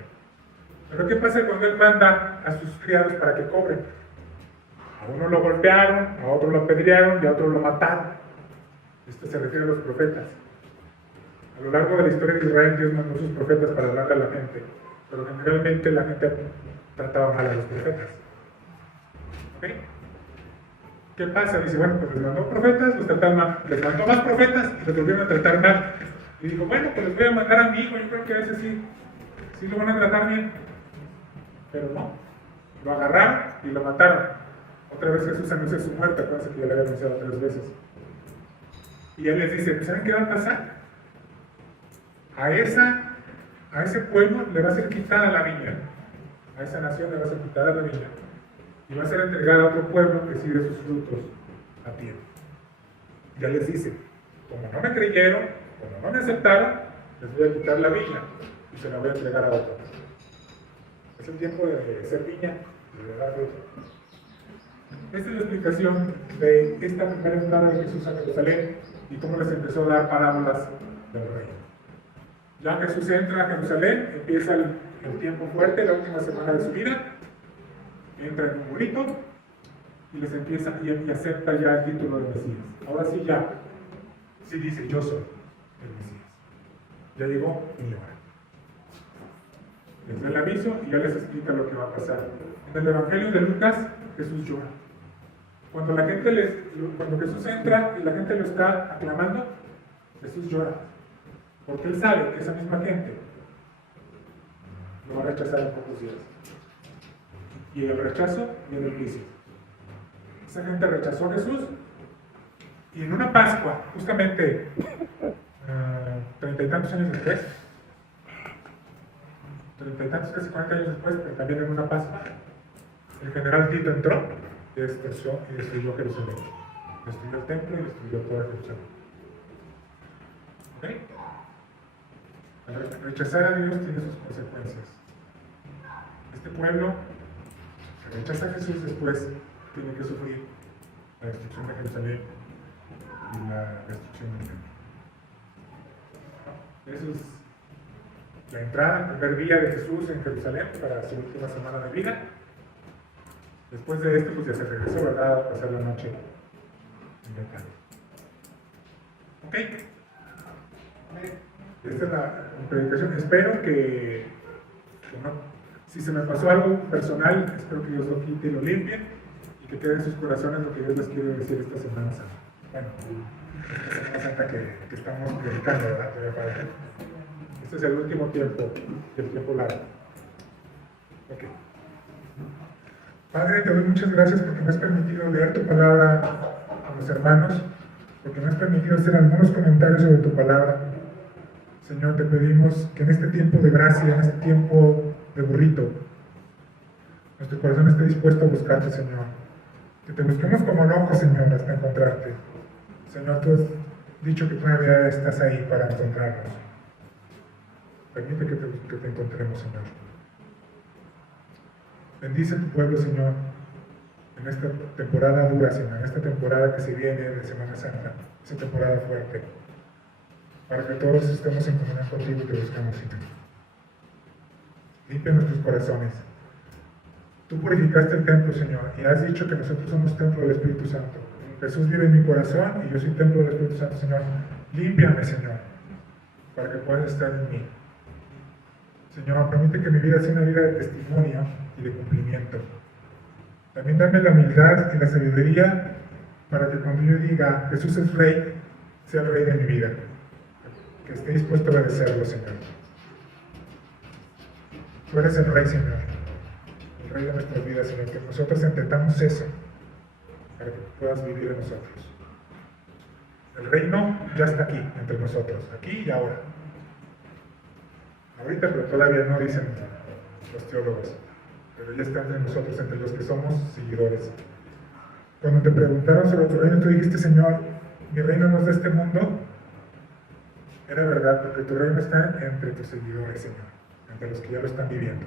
Pero ¿qué pasa cuando él manda a sus criados para que cobren? A uno lo golpearon, a otro lo apedrearon y a otro lo mataron. Esto se refiere a los profetas. A lo largo de la historia de Israel, Dios mandó sus profetas para hablarle a la gente, pero generalmente la gente trataba mal a los profetas. ¿Ok? ¿Qué pasa? Dice, bueno, pues les mandó profetas, los trataron mal. Les mandó más profetas y los volvieron a tratar mal. Y dijo, bueno, pues les voy a mandar a mi hijo, yo creo que a ese sí lo van a tratar bien. Pero no, lo agarraron y lo mataron. Otra vez Jesús anuncia su muerte, acuérdense que ya le había anunciado 3 veces. Y él les dice, ¿saben qué va a pasar? A ese pueblo le va a ser quitada la viña, a esa nación le va a ser quitada la viña, y va a ser entregada a otro pueblo que sigue sus frutos a tiempo. Ya les dice, como no me creyeron, como no me aceptaron, les voy a quitar la viña y se la voy a entregar a otro. Es el tiempo de ser viña y de dar fruto. Esta es la explicación de esta primera entrada de Jesús a Jerusalén y cómo les empezó a dar parábolas del reino. Ya Jesús entra a Jerusalén, empieza el tiempo fuerte, la última semana de su vida, entra en un burrito y les empieza y acepta ya el título de Mesías. Ahora sí ya, sí dice, yo soy el Mesías. Ya llegó mi hora. Les da el aviso y ya les explica lo que va a pasar. En el Evangelio de Lucas, Jesús llora. Cuando Jesús entra y la gente lo está aclamando, Jesús llora. Porque él sabe que esa misma gente lo va a rechazar en pocos días. Y el rechazo viene el juicio. Esa gente rechazó a Jesús y en una Pascua, justamente 30 y tantos años después, 30 y tantos, casi 40 años después, pero también en una Pascua, el general Tito entró y destrozó y destruyó Jerusalén. Destruyó el templo y destruyó toda Jerusalén. ¿Ok? Rechazar a Dios tiene sus consecuencias. Este pueblo que rechaza a Jesús después tiene que sufrir la destrucción de Jerusalén y la destrucción del templo. Eso es la entrada, el primer día de Jesús en Jerusalén para su última semana de vida. Después de esto, pues ya se regresó, ¿verdad?, a pasar la noche en Betania. ¿Ok? Esta es la predicación. Espero que no, si se me pasó algo personal, espero que Dios lo quite y lo limpie y que quede en sus corazones lo que Dios les quiere decir esta Semana Santa. Bueno, esta Semana Santa que estamos predicando, ¿verdad? Este es el último tiempo, el tiempo largo. Ok. Padre, te doy muchas gracias porque me has permitido leer tu palabra a los hermanos, porque me has permitido hacer algunos comentarios sobre tu palabra. Señor, te pedimos que en este tiempo de gracia, en este tiempo de burrito, nuestro corazón esté dispuesto a buscarte, Señor. Que te busquemos como locos, Señor, hasta encontrarte. Señor, tú has dicho que todavía estás ahí para encontrarnos. Permite que te encontremos, Señor. Bendice a tu pueblo, Señor, en esta temporada dura, Señor, en esta temporada que se viene de Semana Santa, esa temporada fuerte, para que todos estemos en comunión contigo y te buscamos, Señor. Limpia nuestros corazones. Tú purificaste el templo, Señor, y has dicho que nosotros somos templo del Espíritu Santo. Jesús vive en mi corazón y yo soy templo del Espíritu Santo, Señor. Límpiame, Señor, para que puedas estar en mí. Señor, permite que mi vida sea una vida de testimonio y de cumplimiento. También dame la humildad y la sabiduría para que cuando yo diga Jesús es Rey, sea el Rey de mi vida. Que esté dispuesto a obedecerlo, Señor. Tú eres el Rey, Señor. El Rey de nuestras vidas, Señor. Que nosotros entendamos eso para que puedas vivir en nosotros. El reino ya está aquí, entre nosotros, aquí y ahora. Ahorita, pero todavía no dicen los teólogos, pero ya está entre nosotros, entre los que somos seguidores Cuando te preguntaron sobre tu reino, tú dijiste, Señor, mi reino no es de este mundo. Era verdad, porque tu reino está entre tus seguidores, Señor, entre los que ya lo están viviendo.